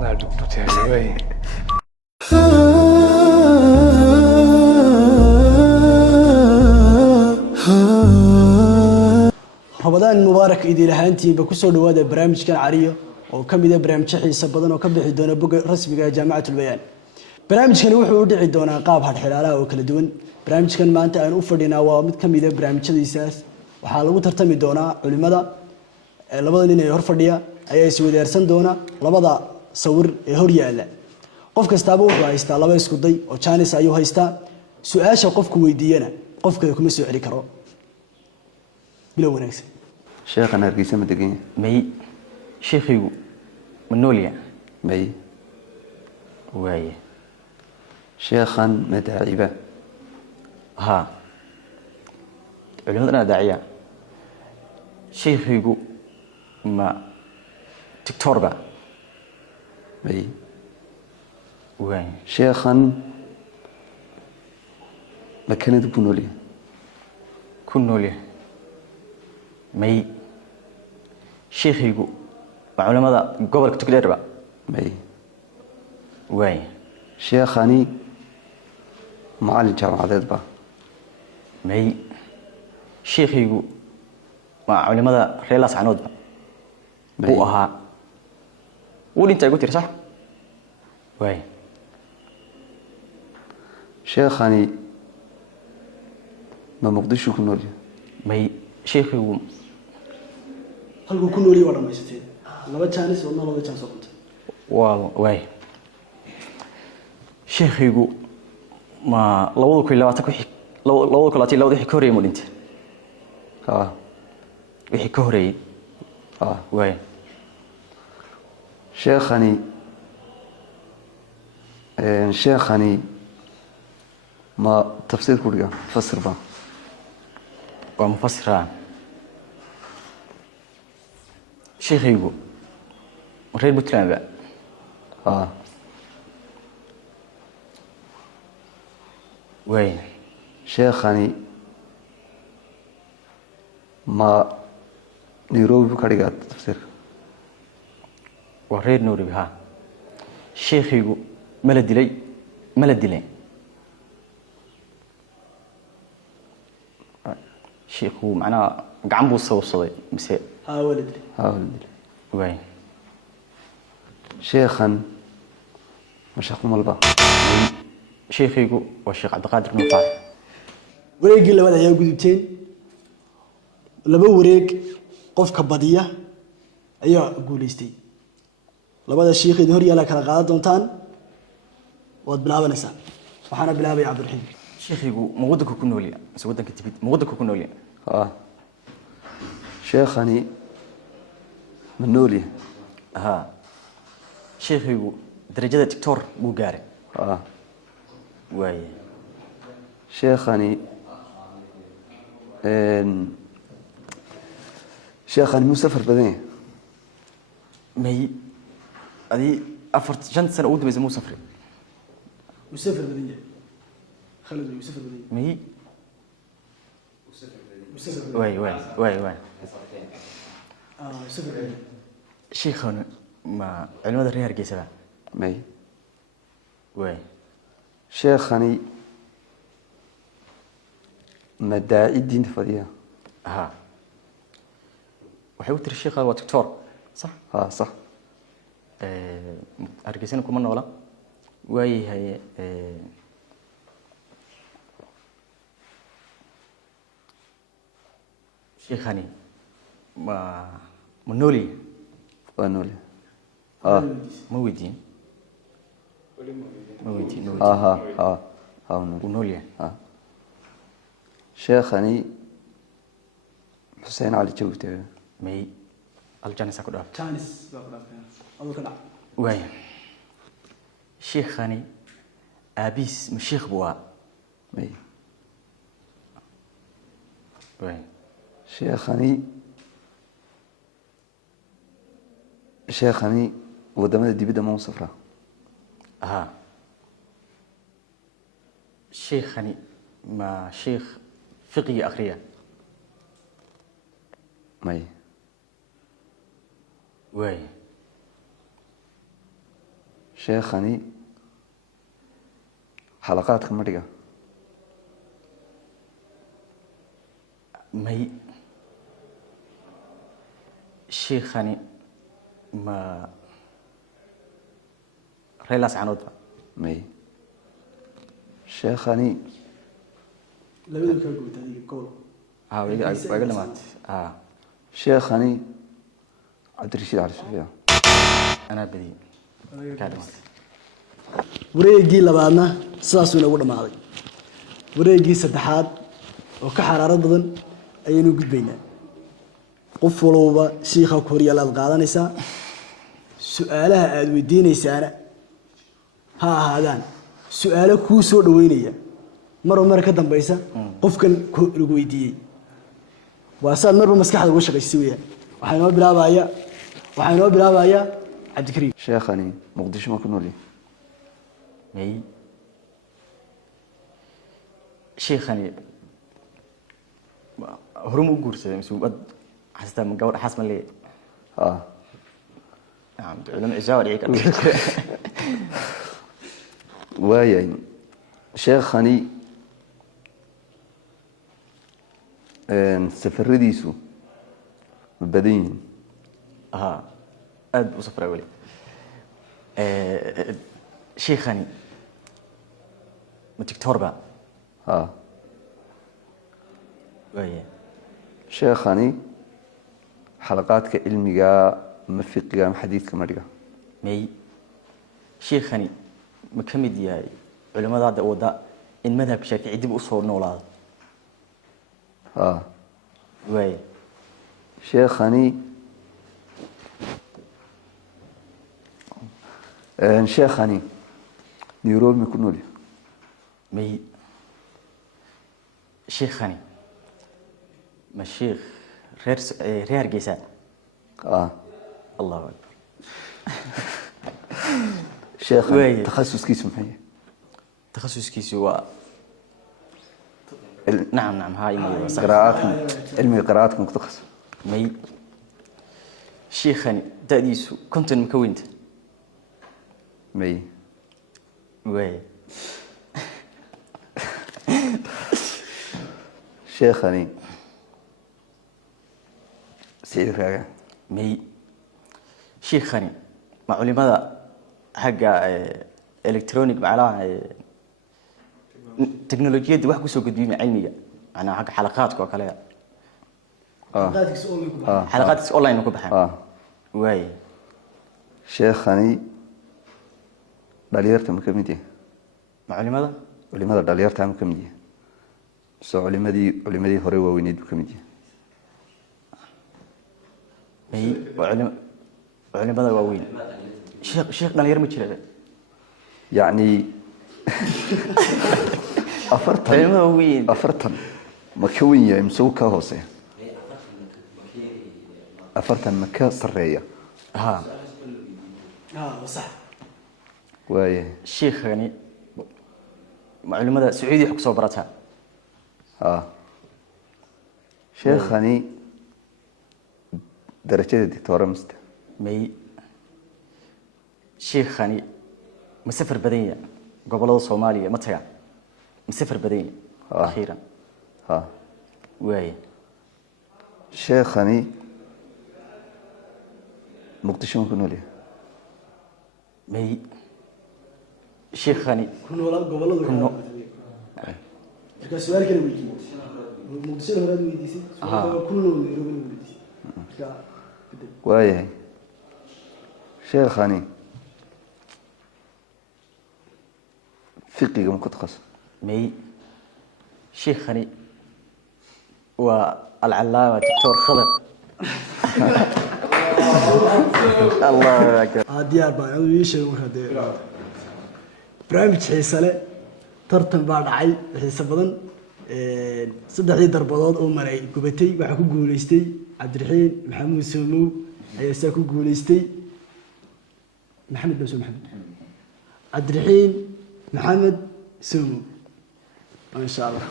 那就不太对。رمضان مبارك إذا لهانتي بكسر هذا برامج كان عريو وكم إذا برامج حيس بدن وكم بحدونا بقى رسمي جامعة البيان برامج كان وحول ودعي دونا قاب هالحلالة وكل دون برامج كان ما أنت أنا أفردنا ومد كم إذا برامج هذا أساس وحالو ترتمي دونا علماء لبضن إنه يرفرديا أي سوي درسن دونا لبضا صور هوريا لا قف كستابو وهايستا لبا اسكو داي oo chance ayuu haystaa su'aasha qofku weydiiyana qofka kuma soo celi karo bilo wanaagsan sheekhan hargeysa ma degan may sheekhigu manoliya may waaye sheekhan madaaciba ha culimadana daaciya sheekhigu ma tiktorba may waaye sheekhan makanadu ku nool yahay ku nool yahay may sheekhigu waa culimada gobolka Togdheerba may waaye sheekhani macallin jaamacadeed ba may sheekhigu waa culimada reer Laascaanoodba buu ahaa wuu dhintay ugu tirsan waaye sheekhani ma muqdisho ku nool yahay may sheekhigu halku ku nooli waa dhamaysateen laba chance oo laba chance oo qotay waa waaye sheekhigu ma 2020 wixii ka horeeyay mu dhintay ha wixii ka horeeyay ha waaye sheekhani ما تفسير كوريا فسر با ومفسران شيخ يقول رير بوتلان بقى وين شيخاني ما نيروبي كاريغا تفسير ورير نوري ها شيخ يقول ملدلي شيخو معناه قعم بوصة وصدي مسيء ها ولدي وين شيخا مشاق ملبا شيخيقو والشيخ عبد القادر بن فارس wareegii labada ayaa gudubteen laba wareeg qofka badiya ayaa guuleystay labada sheekh hor yaala kala qaadan doontaan wad bilaabanaysaa waxaana bilaabay Cabdiraxiim شيخيقو موودك ku nooliya wadanka tibid موودك ku nooliya شيخاني منولي ها شيخيقو درجة دكتور بو غاري واي شيخاني شيخاني مسافر بدين مي هذه أفرت جنت سنة أود بيزمو سفري مسافر بدين خالد مسافر بدين مي واي مسافر بدين شيخنا ما علماء الرياض كيسبا مي واي شيخاني مداعي الدين فضيها ها وحيوتر الشيخ هو دكتور صح صح أرجسين كم مرة ولا واي هي شيخاني ما منولي ونولي مويدين ونولي شيخاني حسين علي جوتي مي الجاني ساكو جانس أبو كلا واي شيخاني أبيس مشيخ بوا مي واي شيخاني ودمنا دي بدا مو صفرا شيخاني ما شيخ فقهي أخرية مي واي sheekhani xalaqaadka ma dhiga may sheekhani ma reelaas canoodba may sheekhani labada ka guud adiga gool wiga dhamaatay sheekhani cabdirashiid cali sufyaan anaa badiyey kaa dhamaatay wareegii labaadna sidaasuu inagu dhammaaday wareegii saddexaad oo ka xaraarad badan ayaynu gudbaynaa qof walowba shiikha ku horyaal aad qaadanaysaa su-aalaha aada weydiinaysaana ha ahaadaan su-aalo kuu soo dhaweynaya marba mar ka dambaysa qofkan lagu weydiiyey waa saad marba maskaxda uga shaqaysa weyaan waxaa inoo bilaabaya cabdikariim sheekhani muqdisho ma ku nool yahay may sheekhani horuma u guursaday mise ad xastaa gabadh xaas ma leeyahay haa nacam culamo cishaa waa dhici karta waayahay sheekhani safaradiisu ma badan yihiin ها أد وصفر أولي شيخاني متكتور بقى ها ويا sheekhani xalaqaadka cilmiga ma fiqiga ma xadiidka ma dhiga مي شيخاني مكمد ياي علماء هذا ودا إن مذهب الشافعي دي بأصول نولا ها ويا sheekhani sheekhani nairobi ma ku nool yahay مي شيخاني ما شيخ رير جيسان اه الله أكبر sheekhani Weeye. takhasuskiisu maxay yahay تخصص كيسي هو نعم هاي ما صح qiraa'aadka cilmiga qiraa'aadka ma ku takhasus مي شيخاني داديسو كنت مكونت may وي sheekhani siciid raaga مي شيخاني مع علماء حق الكترونيك معلها تكنولوجيا دي واحد كسو قديمة علمية أنا حق حلقات وكلا حلقات أونلاين وكبحان ah واي sheekhani dhalinyarta ma ka mid yahay مع علماء culimada dhalinyarta ma ka mid yahay mise culimadii hore waaweyneed buu ka mid yahay مي علماء واوين شيخ دلير ما جرى yacni afartan علماء واوين afartan ma ka wen yahay mise wuu ka hooseeya afartan ma ka sarreeya ها صح waayahay شيخ يعني علماء سعودي حق صبرتها ها sheekhani darajada dictoore miste مي شيخاني مسافر بدنيا قبل الصومالية متى مسافر بدنيا أخيرا ha واي sheekhani muqdisho ma ku nool yahay مي شيخاني gobolada كنو marka su'aal kale weydiiyey muqdisho hore weydiisay su'aal ku nool Nairobi weydiisay marka waayahay sheekhani fiqiga ma ku takhasus مي شيخاني والعلامة دكتور خضر الله أكبر diyaar baan adu ii sheegay marka dee barnaamij xiise leh tartan baa dhacay xiise badan saddexdii darbadood oo maray gubatay waxaa ku guuleystay cabdiraxiin maxamuud soomow ayaa saa ku guuleystay maxamed bawso maxamed cabdiraxiin maxamed soomow insha allah